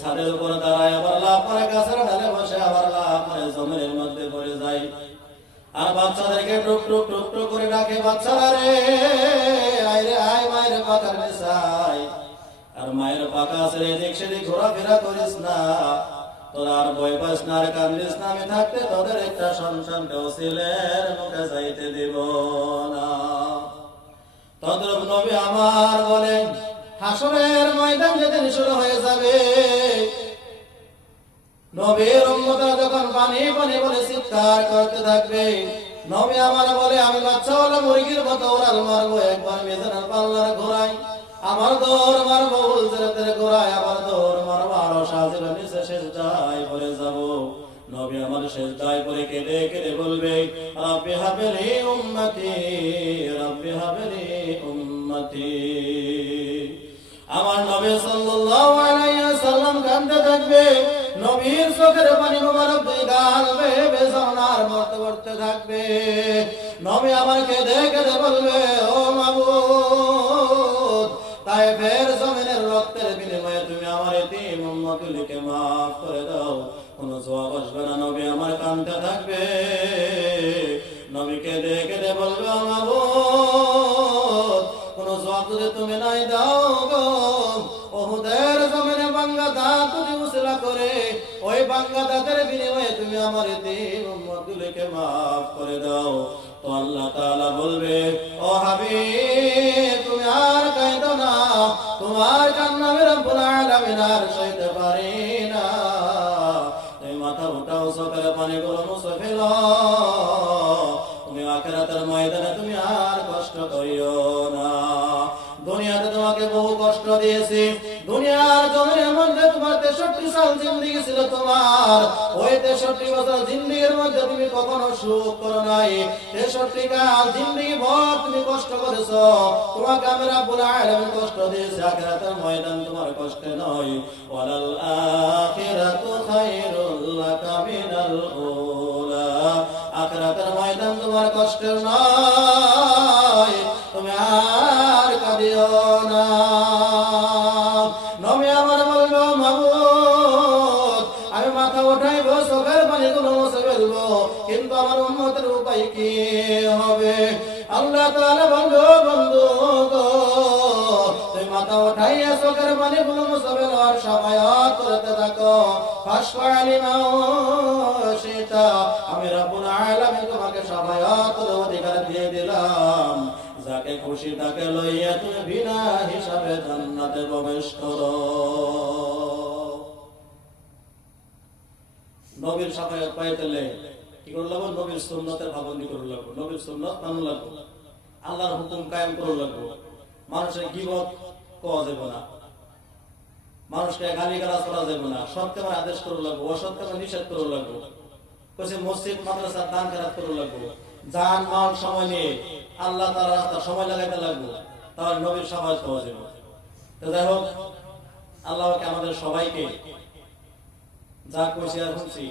ছাদের উপর দাঁড়ায়, আবার লাফ মারে গাছের ডালে বসে, আবার লাফ মারে জমিনের মধ্যে পড়ে যায়। আর বাচ্চাদেরকে টুক টুক টুক টুক করে ডাকে, বাচ্চারা রে আয় রে আয়, মায়ের পাকার নেশায়। আর মায়ের পাকা ছেড়ে এদিক সেদিক ঘোরাফেরা করিস না, তোরা আর ভয় পাস না, আর কান্দিস না। আমি থাকতে তোদের একটা সন্তানকেও ছেলের মুখে যাইতে দিব না। তদ্রুপ নবী আমার বলেন, হাসরের ময়দান যেদিন শুরু হয়ে যাবে, নবীর উম্মতরা যখন পানি পানি বলে চিৎকার করতে থাকবে, নবী আমার বলে, আমি বাচ্চাওয়ালা মুরগির মতো ওরাল মারবো, একবার মিজানের পাল্লার ঘোরাই, আমার দৌড় মারবো উলজরাতের ঘোরাই, আবার দৌড় মারবো আরো সাজিল নিচে সেজদায় পড়ে যাব। নবী আমার সেজদায় পড়ে কেঁদে কেঁদে বলবে, রাব্বি হাবলি উম্মতি, রাব্বি হাবলি উম্মতি। আমার নবী সাল্লাল্লাহু আলাইহি ওয়াসাল্লাম কাঁদতে থাকবে, নবীর চোখের পানি মোবারক দুই গাল বেয়ে বেয়ে সোনার মতো পড়তে থাকবে। নবী আমার কেঁদে কেঁদে বলবে, ও মাবুদ, তায়েফের জমিনের রক্তের বিনিময়ে তুমি আমার এতিম উম্মতগুলিকে মাফ করে দাও। কোনো জবাব আসবে না, নবী আমার কাঁদতে থাকবে। নবী কেঁদে কেঁদে বলবে, ও মাবুদ, কোনো জবাব যদি তুমি নাই দাও গো, উহুদের জমিনে ভাঙ্গা দাঁত তুমি উসলা করে, ওই ভাঙ্গা দাঁতের বিনিময়ে তুমি আমার এতিম উম্মতগুলিকে মাফ করে দাও। তো আল্লাহ তাআলা বলবে, ও হাবিব, তুমি আর কাঁদো না, তোমার কান্না আমি রব্বুল আলামিন আর সইতে পারি না। তুমি মাথা উঠাও, চোখের পানিগুলো মুছে ফেলো, তুমি আখিরাতের ময়দানে তুমি আর কষ্ট করিও না। দুনিয়াতে তোমাকে বহু কষ্ট দিয়েছি, দুনিয়ার জমিনের মধ্যে তোমার 63 সাল জিন্দেগি ছিল তোমার, ওই 63 বছর জিন্দেগির মধ্যে তুমি কখনো সুখ করো নাই। 63 কাল জিন্দেগি ভর তুমি কষ্ট করেছো, তোমাকে আমি রব্বুল আলামিন কষ্ট দিয়েছি। আখিরাতের ময়দান তোমার কষ্টে নয়, ওয়ালাল আখিরাতু খায়রুল লাকা মিনাল উলা, আখিরাতের ময়দান তোমার কষ্টের নয়, তুমি আর কাঁদিও না। নবী আমার বলবো, মাবুদ, আমি মাথা উঠাইবো, চোখের পানিগুলো মুছে ফেলবো, কিন্তু আমার উম্মতের উপায় কি হবে? আল্লাহ তাআলা বলবো, বন্ধু গো, তুমি মাথা উঠাইয়া চোখের পানিগুলো মুছে ফেলো আর সাফায়াত করতে থাকো। ফাশফা'লি মা শি'তা, আমি রব্বুল আলামিন তোমাকে সাফায়াতের অধিকার দিয়ে দিলাম। যাকে খুশি তাকে লইয়া তুমি বিনা হিসাবে জান্নাতে প্রবেশ করো। নবীর সাফায়াত পাইতে কি করে লাগবে? নবীর সুন্নতের পাবন্দি করে লাগবে, নবীর সুন্নত মানা লাগবে, আল্লাহর হুকুম কায়েম করে লাগবে। মানুষের গীবত কওয়া যাবে না, মানুষকে গালিগালাজ করা যাবে না, সৎ কামের আদেশ করে লাগবে, অসৎ কামের নিষেধ করে লাগবে। কইছে মসজিদ মাদ্রাসার দান খেরাত করে লাগবে, জান মাল সময় নিয়ে আল্লাহ তাআলার রাস্তায় সময় লাগাইতে লাগবে, তাহলে নবীর সাফায়াত পাওয়া যাবে। তো যাই হোক, আল্লাহকে আমাদের সবাইকে যা কইছি আর শুনছি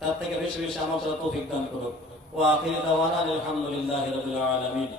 তার থেকে বেশি বেশি আমল করার তৌফিক দান করুক। ওয়া আখিরু দাওয়ানা আলহামদুলিল্লাহি রাব্বিল আলামিন।